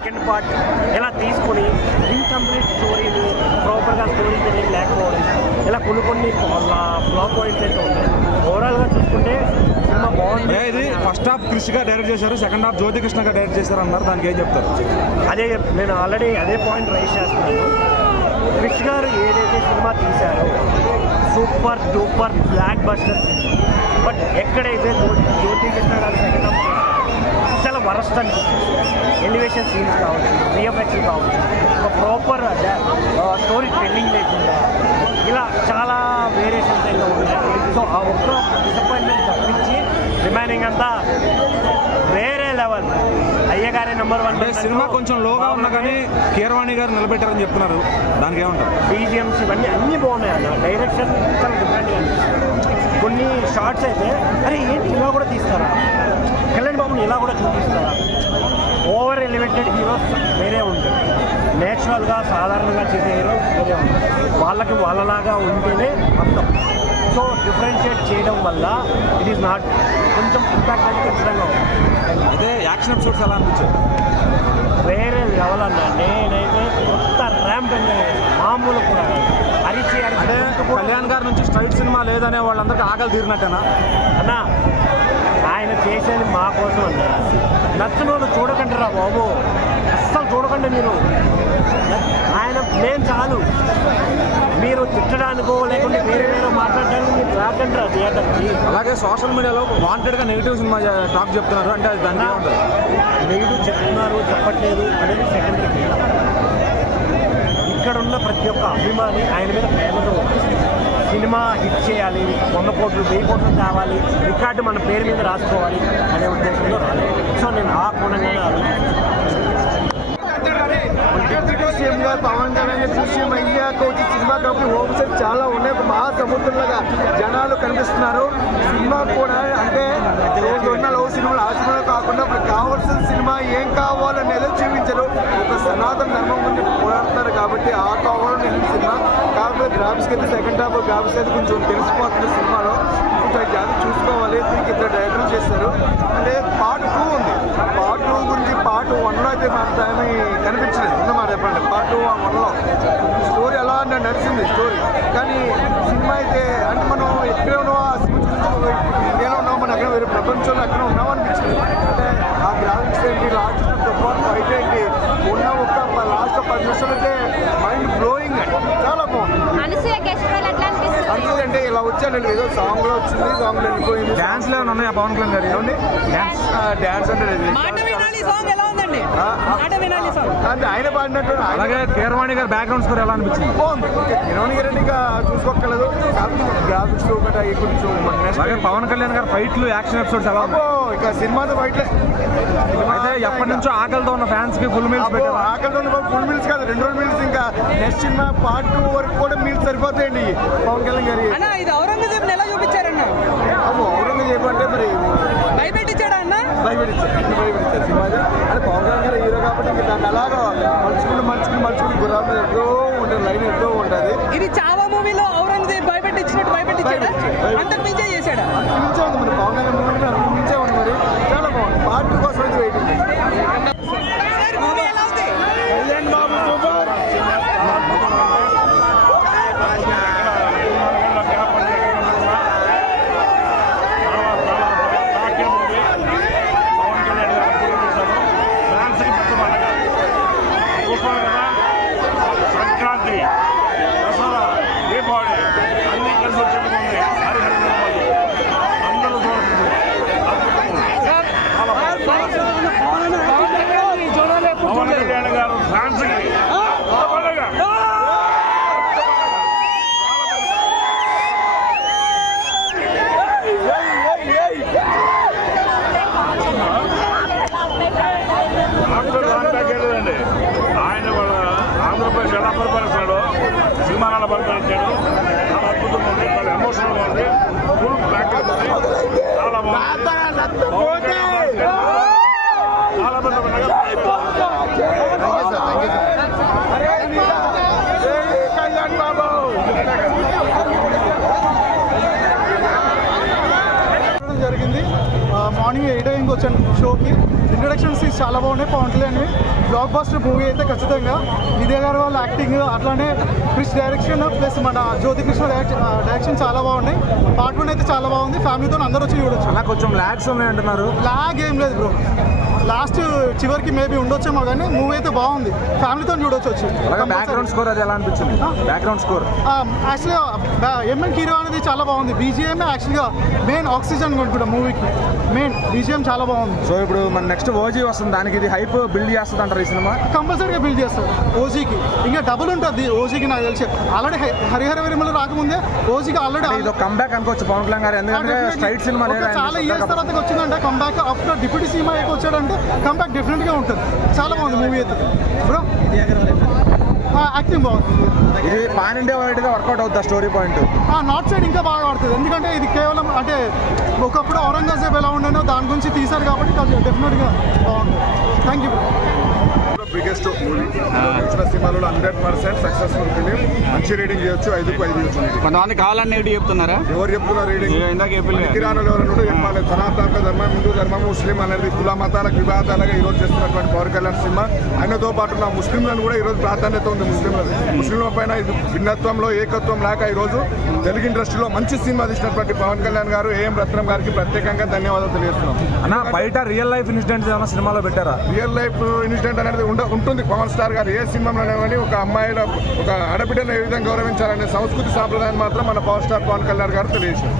Second part ఇలా తీసుకుని incomplete స్టోరీని ప్రాపర్గా స్టోరీ టెల్లింగ్ లేకపోవడం ఇలా కొన్ని ఫ్లాప్ పాయింట్స్ అయితే ఉన్నాయి. ఓవరాల్గా చూసుకుంటే సినిమా బాగుంది. ఇది ఫస్ట్ హాఫ్ క్రిష్ గా డైరెక్ట్ చేశారు, సెకండ్ హాఫ్ జ్యోతి కృష్ణ గా డైరెక్ట్ చేశారు అన్నారు. దానికి ఏం చెప్తారు? నేను ఆల్రెడీ అదే పాయింట్ రైజ్ చేస్తున్నాను. క్రిష్ గారు ఏదైతే సినిమా తీశారో super duper blockbuster, but ఎక్కడైతే జ్యోతి కృష్ణ గారు సెకండ్ హాఫ్ చాలా వరస్ట్ అనిపించింది. ఎలివేషన్ సీన్స్ కావచ్చు, రియఫెక్ట్స్ కావచ్చు, ఒక ప్రాపర్ స్టోరీ టెల్లింగ్ లేకుండా ఇలా చాలా వేరియేషన్స్ అయితే ఉన్నాయి. సో ఆ ఒక్క డిసప్పాయింట్మెంట్ తప్పించి రిమైనింగ్ అంతా వేరే లెవెల్. అయ్యగారే నెంబర్ 1. సినిమా కొంచెం లోగా ఉన్నా కానీ కీరవాణి గారు నిలబెట్టారని చెప్తున్నారు. దానికి ఏమంటారు? బీజిఎంస్ ఇవన్నీ అన్నీ బాగున్నాయి అన్న. డైరెక్షన్ చాలా డిఫరెంట్గా అనిపిస్తుంది. కొన్ని షార్ట్స్ అయితే అరే ఏంటి ఇలా కూడా తీస్తారా, కళ్యాణ్ బాబుని ఇలా కూడా చూపిస్తారా. ఓవర్ ఎలివేటెడ్ హీరోస్ వేరే ఉంటుంది, నేచురల్గా సాధారణంగా చేసే హీరోస్ వేరే ఉంటుంది. వాళ్ళకి వాళ్ళలాగా ఉంటేనే మొత్తం. సో డిఫరెన్షియేట్ చేయడం వల్ల ఇట్ ఈస్ నాట్ కొంచెం ఇంపాక్ట్ అయితే ఖచ్చితంగా ఉంది. అదే యాక్షన్ ఎపిసోడ్స్ ఎలా అనిపించాయి? వేరే లెవెల్ అన్న. నేనైతే కొత్త ర్యాంప్ మామూలు కూడా అరిచి అంటే కళ్యాణ్ గారి నుంచి స్ట్రైట్ సినిమా లేదనే వాళ్ళందరికీ ఆకలి తీరినట్టేనా అన్న? ఆయన చేసేది మా కోసం అన్న. నచ్చిన వాళ్ళు చూడకండి రా బాబు, అస్సలు చూడకండి మీరు. ఆయన నేను చాలు, మీరు తిట్టడానికో లేకుంటే వేరే వేరే మాట్లాడడానికి మీరు రాకండి రా థియేటర్కి. అలాగే సోషల్ మీడియాలో వాంటెడ్గా నెగిటివ్ సినిమా టాక్ చెప్తున్నారు. అంటే దాన్ని నెగిటివ్ చెప్తున్నారు చెప్పట్లేదు అనేది సెకండరీ. ఇక్కడున్న ప్రతి ఒక్క అభిమాని ఆయన మీద ప్రేమతో సినిమా హిట్ చేయాలి, 100 కోట్లు 1000 కోట్లు తేవాలి, రికార్డు మన పేరు మీద రాసుకోవాలి అనే ఉద్దేశంలో రాలేదు. సో నేను ఆ కోణంగానే ఆలోచిస్తున్నాను. డిప్యూటీ సీఎం గారు పవన్ కళ్యాణ్ సీఎం అయ్యాక వచ్చి సినిమా కాబట్టి హోమ్సెట్ చాలా ఉన్నాయి. ఒక మహాసముద్రంలాగా జనాలు కనిపిస్తున్నారు. సినిమా కూడా అంటే ఉన్న లవ్ సినిమాలు ఆ సినిమాలు కాకుండా ఇప్పుడు కావాల్సిన సినిమా ఏం కావాలనేది చూపించరు. ఒక సనాతన ధర్మం గురించి పోరాడుతున్నారు కాబట్టి ఆ కావాలని సినిమా. కాకపోతే గ్రాఫిక్స్ అయితే సెకండ్ హాఫ్ గ్రాఫిక్స్ అయితే కొంచెం తెలిసిపోతుంది సినిమాలో. కొంచెం జాగ్రత్త చూసుకోవాలి. దీనికి ఇద్దరు డైరెక్టర్లు చేస్తారు. అంటే పార్ట్ 2 ఉంది. పార్ట్ 2 గురించి పార్ట్ 1లో అయితే మనకు ఏమీ కనిపించలేదు. ఉన్నమాట చెప్పండి, పార్ట్ 1లో స్టోరీ ఎలా నడిచింది స్టోరీ. కానీ సినిమా అయితే అంటే మనం ఎక్కడే ఉన్నామో ఆ సినిమా ఇండియాలో ఉన్నాం, మనం ఎక్కడ వేరే ప్రపంచంలో ఎక్కడ ఉన్నాం అనిపించింది. అంటే ఆ గ్రాఫిక్స్ ఏంటి, లాస్ట్ ఫైట్ ఏంటి, ఉన్న ఒక లాస్ట్ 10 నిమిషాలు అయితే మైండ్ బ్లోయింగ్ అండి. చాలా బాగుంది. అంటే ఇలా వచ్చానండి, ఏదో సాంగ్ లో వచ్చింది, సాంగ్ లో వెళ్ళిపోయింది. డాన్స్ లో ఉన్నాయా పవన్ కళ్యాణ్ గారు? డాన్స్ అంటే అంటే ఆయన పాడినట్టు. అలాగే కీరవాణి గారు బ్యాక్గ్రౌండ్ స్కోర్ ఎలా అనిపించింది? బాగుంది. కీరవాణి గారు ఇంకా చూసుకోగలదు. గ్రాఫిక్స్ కొంచెం. అలాగే పవన్ కళ్యాణ్ గారు ఫైట్లు, యాక్షన్ ఎపిసోడ్స్ ఎలా ఉన్నాయి? ఇక సినిమాతో ఫైట్లే. అయితే ఎప్పటి నుంచో ఆకలితో ఉన్న ఫ్యాన్స్ కి ఫుల్ మీల్స్ పెట్టారు. ఆకలితో ఉన్న ఫుల్ మీల్స్ కాదు, 2 మీల్స్. ఇంకా నెక్స్ట్ సినిమా పార్ట్ 2 వరకు కూడా మీల్స్ సరిపోతాయండి పవన్ కళ్యాణ్ గారి. ఇది ఔరంగజేబ్ ఎలా చూపించారన్న? ఔరంగజేబ్ అంటే మరి భయపెట్టించాడా అన్న? భయపెట్టించారు సినిమా. అంటే పవన్ కళ్యాణ్ గారు హీరో కాబట్టి ఇంకా దాన్ని అలాగా మలుచుకుని గుర్రాలు ఎప్పుడో ఉంటుంది, లైన్ ఎప్పుడో ఉంటుంది. ఇది చావా మూవీలో ఔరంగజేబ్ భయపెట్టించినట్టు భయపెట్టించాడా? అంతకు మించే చేశాడా? మించే ఉంది మరి పవన్ కళ్యాణ్ మూవీ అంతకు మించే ఉంది. మరి చాలా బాగుంది. పార్ట్ 2 కోసం అయితే వెయిటింగ్. కళ్యాణ్ బాబు సూపర్. సంక్రాంతి, దసరా, దీపావళి అన్ని కలిసి వచ్చేటువంటి అందరూ చూడాల్సింది. పవన్ కళ్యాణ్ గారు ఫ్యాన్స్ కి లేదండి. ఆయన వాళ్ళ ఆంధ్రప్రదేశ్ ఎలా పరిపాలిస్తాడో సినిమాలు ఎలా పరిపాలించాడు. చాలా అద్భుతంగా ఉంది, చాలా ఎమోషనల్గా ఉంది, ఫుల్ ప్యాకేజ్ ఉంది, చాలా బాగుంది. చాలా కళ్యాణ్ బాబు జరిగింది. మార్నింగ్ 8 AM టైంకి వచ్చాను షోకి. ఇంట్రడక్షన్ సీన్స్ చాలా బాగున్నాయి. Pawan Kalyan blockbuster movie అయితే ఖచ్చితంగా. విజయ్ గారు వాళ్ళ యాక్టింగ్, అట్లానే క్రిష్ డైరెక్షన్ ప్లస్ మన జ్యోతి కృష్ణ డైరెక్షన్ చాలా బాగున్నాయి. పార్ట్ 1 అయితే చాలా బాగుంది. ఫ్యామిలీతో అందరూ వచ్చి చూడొచ్చు. అలా కొంచెం ల్యాగ్స్ ఉన్నాయి అంటున్నారు. లాగ్ ఏం లేదు బ్రో, లాస్ట్ చివరికి మేబీ ఉండొచ్చేమో కానీ మూవీ అయితే బాగుంది. ఫ్యామిలీతో చూడొచ్చు వచ్చి. బ్యాక్గ్రౌండ్ స్కోర్ అది ఎలా అనిపించింది? బ్యాక్గ్రౌండ్ స్కోర్ యాక్చువల్గా ఎంఎన్ హీరో అనేది చాలా బాగుంది. బీజిఎం యాక్చువల్గా మెయిన్ ఆక్సిజన్ కొనుక్కుంటా మూవీకి. మెయిన్ బీజిఎం చాలా బాగుంది. సో ఇప్పుడు మన నెక్స్ట్ ఓజీ వస్తుంది, దానికి ఇది హైప్ బిల్డ్ చేస్తుంది అంటారు ఈ సినిమా? కంపల్సరీగా బిల్డ్ చేస్తారు ఓజీకి. ఇంకా డబుల్ ఉంటుంది ఓజీకి నాకు తెలిసి. ఆల్రెడీ హరిహర వీరమలు రాకముందే ఓజీకి ఆల్రెడీ ఇది కంబ్యాక్ అనుకోవచ్చు పవన్ కళ్యాణ్ గారు. ఎందుకంటే స్ట్రైట్ సినిమా చాలా ఇయర్స్ తర్వాత వచ్చిందంటే కంబ్యాక్ ఆఫ్టర్ డిప్యూటీ సీఎం అయ్యాక వచ్చాడంటే కంబ్యాక్ డెఫినెట్గా ఉంటుంది. చాలా బాగుంది మూవీ అయితే బ్రో. యాక్టింగ్ బాగుంది. ఇది పాన్ ఇండియా వైడ్గా వర్కౌట్ అవుతుంది స్టోరీ పాయింట్. నార్త్ సైడ్ ఇంకా బాగా పడుతుంది. ఎందుకంటే ఇది కేవలం అంటే ఒకప్పుడు ఔరంగజేబ్ ఎలా ఉండేనో దాని గురించి తీశారు కాబట్టి డెఫినెట్గా బాగుంది. Thank you. బిగ్గెస్ట్ మూవీ వచ్చిన సినిమాలో 100% సక్సెస్ఫుల్ ఫిలిం. మంచి రేటింగ్ చేయొచ్చు. 5కు 5 ఇవ్వచ్చు. కొంతమంది కావాలని చెప్తున్నారా? ఎవరు చెప్తున్నారు రేటింగ్? ఇందాక కిరాణాలు ఎవరు చెప్పాలి. సనాతన ధర్మం, హిందూ ధర్మం, ముస్లిం అనేది కుల మతాలకు వివాదాలుగా ఈరోజు చేస్తున్నటువంటి పవన్ కళ్యాణ్ సినిమా. ఆయనతో పాటు నా ముస్లింలను కూడా ఈరోజు ప్రాధాన్యత ఉంది. ముస్లింల పైన ఇది భిన్నత్వంలో ఏకత్వం లేక ఈరోజు తెలుగు ఇండస్ట్రీలో మంచి సినిమా తీసినటువంటి పవన్ కళ్యాణ్ గారు, ఏఎం రత్నం గారికి ప్రత్యేకంగా ధన్యవాదాలు తెలియజేస్తున్నాం. అన్న బయట రియల్ లైఫ్ ఇన్సిడెంట్స్ ఏమైనా సినిమాలో పెట్టారా? రియల్ లైఫ్ ఇన్సిడెంట్ అనేది ఉంటుంది. పవన్ స్టార్ గారు ఏ సినిమాలో కానీ ఒక అమ్మాయిల ఒక ఆడబిడ్డను ఏ విధంగా గౌరవించాలనే సంస్కృతి సాంప్రదాయం మాత్రం మన పవర్ స్టార్ పవన్ కళ్యాణ్ గారు తెలియజేశారు.